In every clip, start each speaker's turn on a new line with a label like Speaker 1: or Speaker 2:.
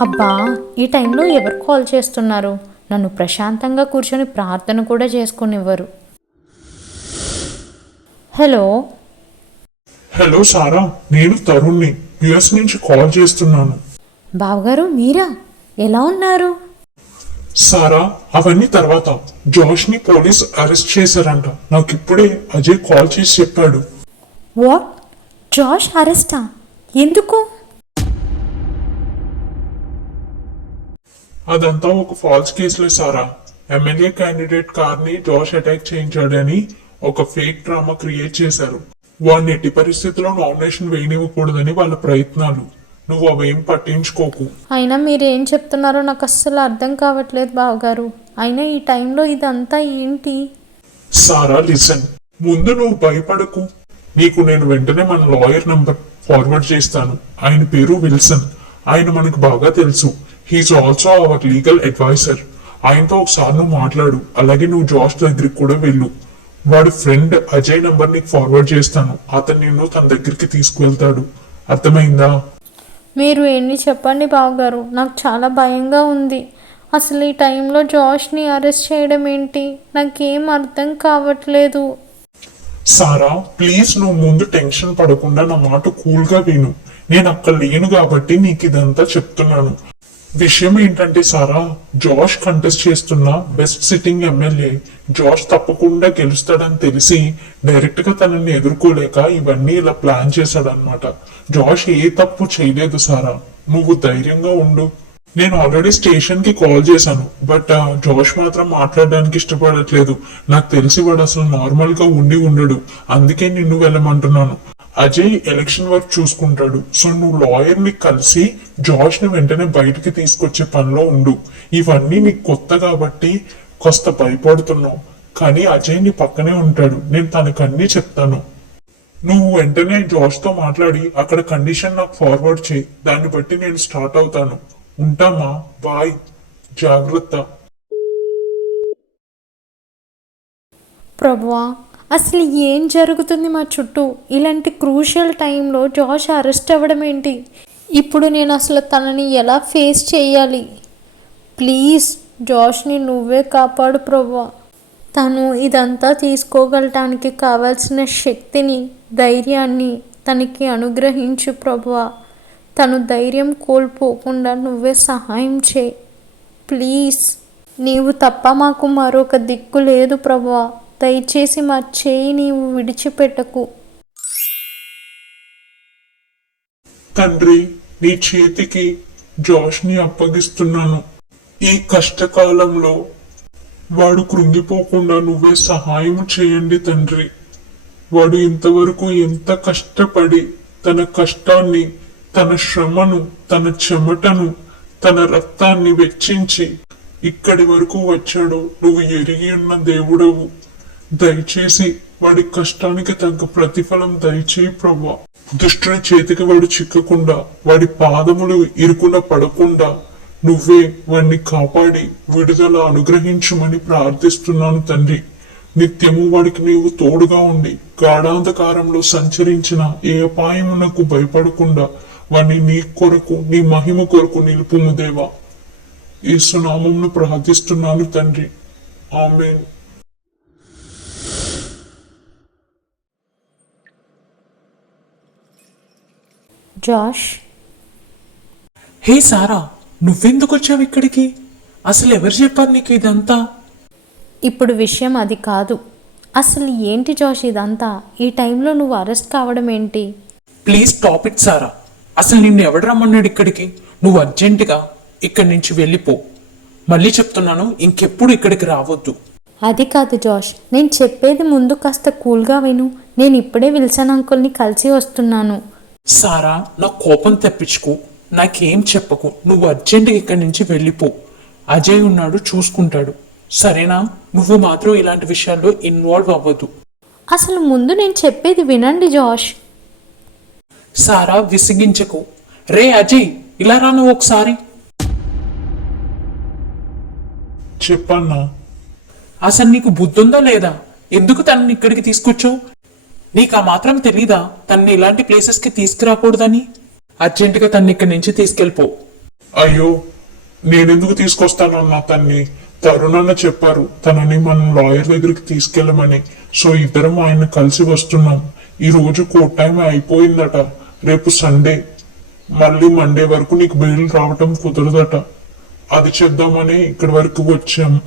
Speaker 1: అబ్బా ఈ టైంలో ఎవరు కాల్ చేస్తున్నారు? నన్ను ప్రశాంతంగా కూర్చొని ప్రార్థన కూడా చేసుకునివ్వరు. హలో?
Speaker 2: హలో సారా నేను తరుణ్ని యుఎస్ నుంచి కాల్ చేస్తున్నాను.
Speaker 1: బావగారు మీరా? ఎలా ఉన్నారు?
Speaker 2: సారా అవన్నీ తర్వాత. జోష్ని పోలీస్ అరెస్ట్ చేశారంట. నాకు ఇప్పుడే అజయ్ కాల్ చేసి చెప్పాడు.
Speaker 1: వాట్? జాష్ అరెస్టా? ఎందుకు?
Speaker 2: అదంతా ఒక ఫాల్స్ కేసులే సారా. ఎమ్మెల్యే క్యాండిడేట్ కార్ని జోష్ అటాక్ చేయించాడని ఒక ఫేక్ డ్రామా క్రియేట్ చేశారు. వాడిని ఎట్టి పరిస్థితుల్లో నామినేషన్ వేయనివ్వకూడదని వాళ్ళ ప్రయత్నాలు. నువ్వు అవేం పట్టించుకోకు.
Speaker 1: అయినా మీరేం చెప్తున్నారో నాకు అస్సలు అర్థం కావట్లేదు బావగారు. అయినా ఈ టైంలో ఇదంతా ఏంటి?
Speaker 2: Sara listen. ముందు నువ్వు భయపడకు. నీకు నేను వెంటనే మన లాయర్ నంబర్ ఫార్వర్డ్ చేస్తాను. ఆయన పేరు విల్సన్. ఆయన మనకు బాగా తెలుసు. He's also our legal adviser ఆయనతో ఒకసారి నువ్వు మాట్లాడు. అలాగే నువ్వు జార్జ్ దగ్గరికి కూడా వెళ్ళు. వాడి ఫ్రెండ్ అజయ్ నంబర్ నీకు ఫార్వర్డ్ చేస్తాను. అతను నిన్ను తన దగ్గరికి తీసుకువెళ్తాడు. అర్థమైందా?
Speaker 1: మీరు ఎన్ని చెప్పండి బావగారు. నాకు చాలా భయంగా ఉంది. అసలు ఈ టైంలో జాష్ని అరెస్ట్ చేయడం ఏంటి? నాకేం అర్థం కావట్లేదు.
Speaker 2: సారా ప్లీజ్ నువ్వు ముందు టెన్షన్ పడకుండా నా మాట కూల్గా విను. నేను అక్కడ లేను కాబట్టి నీకు ఇదంతా చెప్తున్నాను. విషయం ఏంటంటే సారా జాష్ కంటెస్ట్ చేస్తున్న బెస్ట్ సిట్టింగ్ ఎమ్మెల్యే జాష్ తప్పకుండా గెలుస్తాడని తెలిసి డైరెక్ట్గా తనని ఎదుర్కోలేక ఇవన్నీ ఇలా ప్లాన్ చేశాడనమాట జాష్ ఏ తప్పు చేయలేదు సారా. నువ్వు ధైర్యంగా ఉండు. నేను ఆల్రెడీ స్టేషన్కి కాల్ చేశాను బట్ ఆ, uh, జోష్ మాత్రం మాట్లాడడానికి ఇష్టపడట్లేదు. నాకు తెలిసి వాడు అసలు నార్మల్గా ఉండి ఉండడు. అందుకే నిన్ను వెళ్ళమంటున్నాను. అజయ్ ఎలక్షన్ వర్క్ చూసుకుంటాడు. సో నువ్వు లాయర్ని కలిసి జాష్ని వెంటనే బయటికి తీసుకొచ్చే పనిలో ఉండు. ఇవన్నీ నీకు కొత్త కాబట్టి కాస్త భయపడుతున్నావు. కానీ అజయ్ నీ పక్కనే ఉంటాడు. నేను తనకు చెప్తాను. నువ్వు వెంటనే జాష్తో మాట్లాడి అక్కడ కండిషన్ నాకు ఫార్వర్డ్ చేయి. దాన్ని బట్టి నేను స్టార్ట్ అవుతాను. ఉంటామా బాయ్. జాగ్రత్త.
Speaker 1: ప్రభువా అసలు ఏం జరుగుతుంది మా చుట్టూ? ఇలాంటి క్రూషియల్ టైంలో జాష్ అరెస్ట్ అవ్వడం ఏంటి? ఇప్పుడు నేను అసలు తనని ఎలా ఫేస్ చేయాలి? ప్లీజ్ జాష్ని నువ్వే కాపాడు ప్రభా. తను ఇదంతా తీసుకోగలటానికి కావాల్సిన శక్తిని ధైర్యాన్ని తనకి అనుగ్రహించు ప్రభువా తను ధైర్యం కోల్పోకుండా నువ్వే సహాయం చేయి. ప్లీజ్ నీవు తప్ప మాకు మరొక దిక్కు లేదు ప్రభువా దయచేసి మా చేయి నీవు విడిచిపెట్టకు.
Speaker 2: తండ్రి నీ చేతికి జాష్ని అప్పగిస్తున్నాను. ఈ కష్టకాలంలో వాడు కృంగిపోకుండా నువ్వే సహాయం చేయండి తండ్రి. వాడు ఇంతవరకు ఎంత కష్టపడి తన కష్టాన్ని తన శ్రమను తన చెమటను తన రక్తాన్ని వెచ్చించి ఇక్కడి వరకు వచ్చాడో నువ్వు ఎరిగి ఉన్న దేవుడవు. దయచేసి వాడి కష్టానికి తగ్గ ప్రతిఫలం దయచేయి ప్రభా. దుష్టుని చేతికి వాడు చిక్కకుండా వాడి పాదములు ఇరుకున పడకుండా నువ్వే వాడిని కాపాడి విడుదల అనుగ్రహించమని ప్రార్థిస్తున్నాను తండ్రి. నిత్యము వాడికి నీవు తోడుగా ఉండి గాఢాంధకారంలో సంచరించిన ఏ అపాయమునకు భయపడకుండా వాడిని నీ కొరకు నీ మహిమ కొరకు నిలుపుము దేవా. యేసునామమును ప్రార్థిస్తున్నాను తండ్రి. ఆమెన్.
Speaker 1: జాష్
Speaker 3: హే సారా నువ్వెందుకు వచ్చావు ఇక్కడికి? అసలు ఎవరు చెప్పారు నీకు ఇదంతా?
Speaker 1: ఇప్పుడు విషయం అది కాదు. అసలు ఏంటి జాష్ ఇదంతా? ఈ టైంలో నువ్వు అరెస్ట్ కావడం ఏంటి?
Speaker 3: Please stop it Sara. అసలు నిన్ను ఎవడు రమ్మన్నాడు ఇక్కడికి? నువ్వు అర్జెంటుగా ఇక్కడి నుంచి వెళ్ళిపో. మళ్ళీ చెప్తున్నాను ఇంకెప్పుడు ఇక్కడికి రావద్దు.
Speaker 1: అది కాదు జాష్ నేను చెప్పేది ముందు కాస్త కూల్గా విను. నేను ఇప్పుడే విల్సన్ అంకుల్ని కలిసి వస్తున్నాను.
Speaker 3: సారా నా కోపం తెప్పించుకో. నాకేం చెప్పకు. నువ్వు అర్జెంటుగా ఇక్కడి నుంచి వెళ్ళిపో. అజయ్ ఉన్నాడు చూసుకుంటాడు. సరేనా? నువ్వు మాత్రం ఇలాంటి విషయాల్లో ఇన్వాల్వ్ అవ్వద్దు.
Speaker 1: అసలు ముందు నేను చెప్పేది వినండి జాష్.
Speaker 3: సారా విసిగించకు. రే అజయ్ ఇలా రా నువ్వు ఒకసారి.
Speaker 2: చెప్పన్నా?
Speaker 3: అసలు నీకు బుద్ధుందో లేదా? ఎందుకు తనని ఇక్కడికి తీసుకొచ్చావు? నీకు ఆ మాత్రం తెలీదా? తన్ని ఇలాంటి ప్లేసెస్కి తీసుకురాకూడదని? అర్జెంటుగా తన్ని ఇక్కడి నుంచి తీసుకెళ్ళిపో.
Speaker 2: అయ్యో నేనెందుకు తీసుకొస్తాను అన్న తన్ని తరుణన్న చెప్పారు తనని మనం లాయర్ దగ్గరికి తీసుకెళ్ళమని. సో ఇద్దరం ఆయన కలిసి వస్తున్నాం. ఈ రోజు కోర్ట్ టైం అయిపోయిందట. రేపు సండే. మళ్ళీ మండే వరకు నీకు బెయిల్ రావటం కుదరదట. అది చెప్దామని ఇక్కడి వరకు వచ్చాం.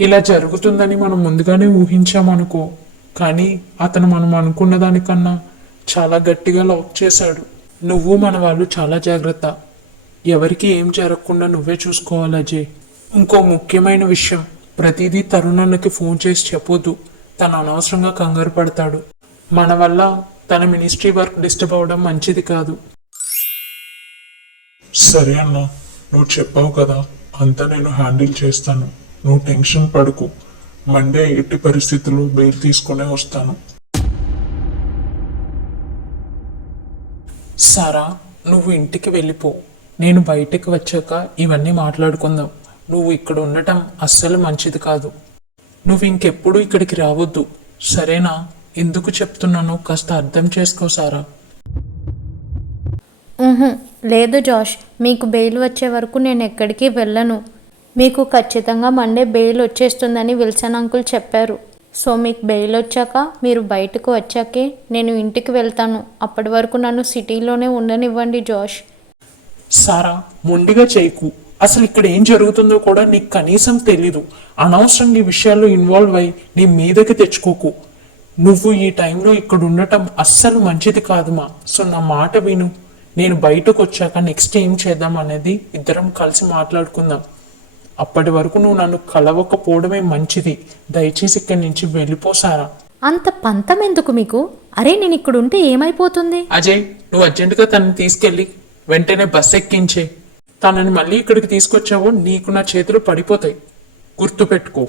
Speaker 3: ఇలా జరుగుతుందని మనం ముందుగానే ఊహించామనుకో కానీ అతను మనం అనుకున్న దానికన్నా చాలా గట్టిగా లాక్ చేశాడు. నువ్వు మన వాళ్ళు చాలా జాగ్రత్త. ఎవరికి ఏం జరగకుండా నువ్వే చూసుకోవాలి అజయ్. ఇంకో ముఖ్యమైన విషయం ప్రతిదీ తరుణన్నకి ఫోన్ చేసి చెప్పొద్దు. తను అనవసరంగా కంగారు పడతాడు. మన వల్ల తన మినిస్ట్రీ వర్క్ డిస్టర్బ్ అవ్వడం మంచిది కాదు.
Speaker 2: సరే అన్న నువ్వు చెప్పావు కదా అంతా నేను హ్యాండిల్ చేస్తాను. నువ్వు టెన్షన్ పడుకు. మండే ఎట్టి పరిస్థితుల్లో బెయిల్ తీసుకునే వస్తాను.
Speaker 3: సారా నువ్వు ఇంటికి వెళ్ళిపో. నేను బయటికి వచ్చాక ఇవన్నీ మాట్లాడుకుందాం. నువ్వు ఇక్కడ ఉండటం అస్సలు మంచిది కాదు. నువ్వు ఇంకెప్పుడు ఇక్కడికి రావద్దు. సరేనా? ఎందుకు చెప్తున్నానో కాస్త అర్థం చేసుకో సారా.
Speaker 1: ఉహుం, లేదు జాష్. మీకు బెయిల్ వచ్చే వరకు నేను ఎక్కడికి వెళ్ళను. మీకు ఖచ్చితంగా మండే బెయిల్ వచ్చేస్తుందని విల్సన్ అంకుల్ చెప్పారు. సో మీకు బెయిల్ వచ్చాక మీరు బయటకు వచ్చాకే నేను ఇంటికి వెళ్తాను. అప్పటి వరకు నన్ను సిటీలోనే ఉండనివ్వండి జాష్.
Speaker 3: సారా మొండిగా చేయకు. అసలు ఇక్కడ ఏం జరుగుతుందో కూడా నీకు కనీసం తెలీదు. అనవసరంగా ఈ విషయాల్లో ఇన్వాల్వ్ అయి నీ మీదకి తెచ్చుకోకు. నువ్వు ఈ టైంలో ఇక్కడ ఉండటం అస్సలు మంచిది కాదుమా సో నా మాట విను. నేను బయటకు వచ్చాక నెక్స్ట్ ఏం చేద్దాం అనేది ఇద్దరం కలిసి మాట్లాడుకుందాం. అప్పటి వరకు నువ్వు నన్ను కలవకపోవడమే మంచిది. దయచేసి ఇక్కడి నుంచి వెళ్ళిపోసారా
Speaker 1: అంత పంతం ఎందుకు మీకు? అరే నేను ఇక్కడ ఉంటే ఏమైపోతుంది?
Speaker 3: అజయ్ నువ్వు అర్జెంటుగా తనని తీసుకెళ్ళి వెంటనే బస్ ఎక్కించే. తనని మళ్ళీ ఇక్కడికి తీసుకొచ్చావో నీకు నా చేతులు పడిపోతాయి. గుర్తు పెట్టుకో.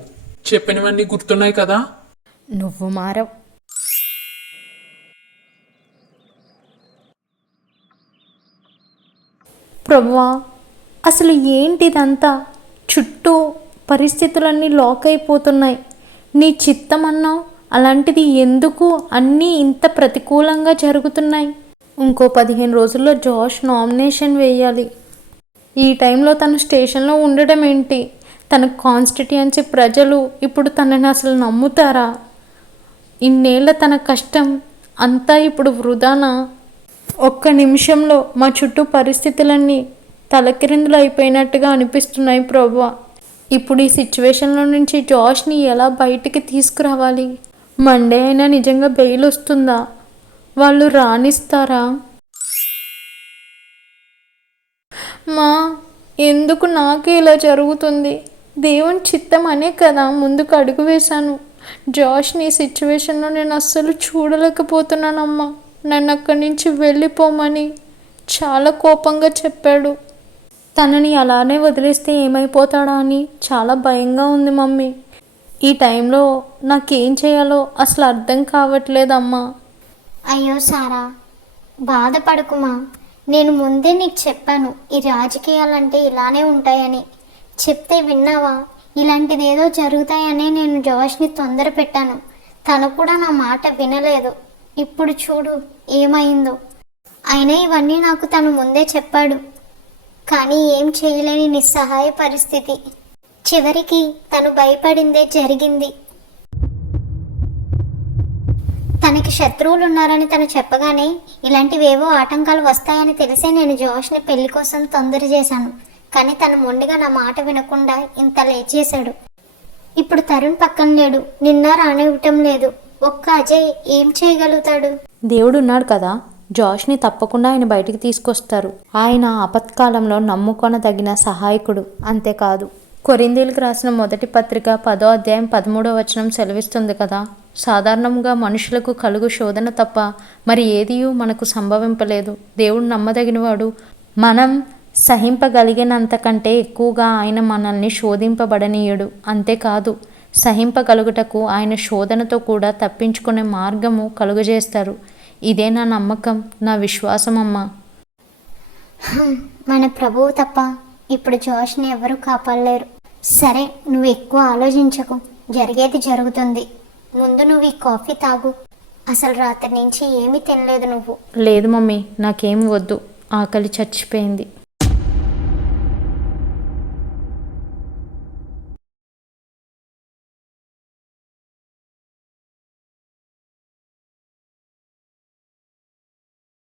Speaker 3: చెప్పినవన్నీ గుర్తున్నాయి కదా?
Speaker 1: నువ్వు మారవ్. ప్రభువా అసలు ఏంటిదంతా? చుట్టూ పరిస్థితులన్నీ లాక్ అయిపోతున్నాయి నీ చిత్తం అన్నావు అలాంటిది ఎందుకు అన్నీ ఇంత ప్రతికూలంగా జరుగుతున్నాయి? ఇంకో పదిహేను రోజుల్లో జాష్ నామినేషన్ వేయాలి. ఈ టైంలో తను స్టేషన్లో ఉండడం ఏంటి? తన కాన్స్టిట్యుయెన్సీ ప్రజలు ఇప్పుడు తనని అసలు నమ్ముతారా? ఇన్నేళ్ళ తన కష్టం అంతా ఇప్పుడు వృధానా? ఒక్క నిమిషంలో మా చుట్టూ పరిస్థితులన్నీ తలకిరిందులు అయిపోయినట్టుగా అనిపిస్తున్నాయి ప్రభు. ఇప్పుడు ఈ సిచ్యువేషన్లో నుంచి జాష్ని ఎలా బయటికి తీసుకురావాలి? మండే అయినా నిజంగా బెయిల్ వస్తుందా? వాళ్ళు రాణిస్తారా? మా ఎందుకు నాకు ఇలా జరుగుతుంది? దేవుని చిత్తం అనే కదా ముందుకు అడుగు వేశాను. జాష్ని సిచ్యువేషన్లో నేను అస్సలు చూడలేకపోతున్నానమ్మా. నన్ను అక్కడి నుంచి వెళ్ళిపోమని చాలా కోపంగా చెప్పాడు. తనని అలానే వదిలేస్తే ఏమైపోతాడా అని చాలా భయంగా ఉంది మమ్మీ. ఈ టైంలో నాకేం చేయాలో అసలు అర్థం కావట్లేదమ్మా.
Speaker 4: అయ్యో సారా బాధపడకుమా. నేను ముందే నీకు చెప్పాను ఈ రాజకీయాలంటే ఇలానే ఉంటాయని. చెప్తే విన్నావా? ఇలాంటిది ఏదో నేను జోష్ని తొందర పెట్టాను. తను కూడా నా మాట వినలేదు. ఇప్పుడు చూడు ఏమైందో. అయినా ఇవన్నీ నాకు తను ముందే చెప్పాడు. కానీ ఏం చేయలేని నిస్సహాయ పరిస్థితి. చివరికి తను భయపడిందే జరిగింది. తనకి శత్రువులు ఉన్నారని తను చెప్పగానే ఇలాంటివేవో ఆటంకాలు వస్తాయని తెలిసే నేను జోష్ని పెళ్ళి కోసం తొందర చేశాను. కానీ తను మొండిగా నా మాట వినకుండా ఇంత లేచేశాడు. ఇప్పుడు తరుణ్ పక్కన లేడు. నిన్న రానివ్వటం లేదు. ఒక్క అజయ్ ఏం చేయగలుగుతాడు?
Speaker 1: దేవుడు ఉన్నాడు కదా. జాష్ని తప్పకుండా ఆయన బయటికి తీసుకొస్తారు. ఆయన ఆపత్కాలంలో నమ్ముకొనదగిన సహాయకుడు. అంతేకాదు కొరిందీలకు రాసిన మొదటి పత్రిక పదో అధ్యాయం పదమూడో వచనం సెలవిస్తుంది కదా. సాధారణంగా మనుషులకు కలుగు శోధన తప్ప మరి ఏదియూ మనకు సంభవింపలేదు. దేవుడు నమ్మదగినవాడు. మనం సహింపగలిగినంతకంటే ఎక్కువగా ఆయన మనల్ని శోధింపబడనీయడు. అంతేకాదు సహింపగలుగుటకు ఆయన శోధనతో కూడా తప్పించుకునే మార్గము కలుగజేస్తారు. ఇదే నా నమ్మకం నా విశ్వాసం అమ్మా
Speaker 4: మన ప్రభువు తప్ప ఇప్పుడు జోష్ని ఎవరు కాపాడలేరు. సరే నువ్వు ఎక్కువ ఆలోచించకు. జరిగేది జరుగుతుంది. ముందు నువ్వు ఈ కాఫీ తాగు. అసలు రాత్రి నుంచి ఏమీ తినలేదు నువ్వు.
Speaker 1: లేదు మమ్మీ నాకేం వద్దు. ఆకలి చచ్చిపోయింది.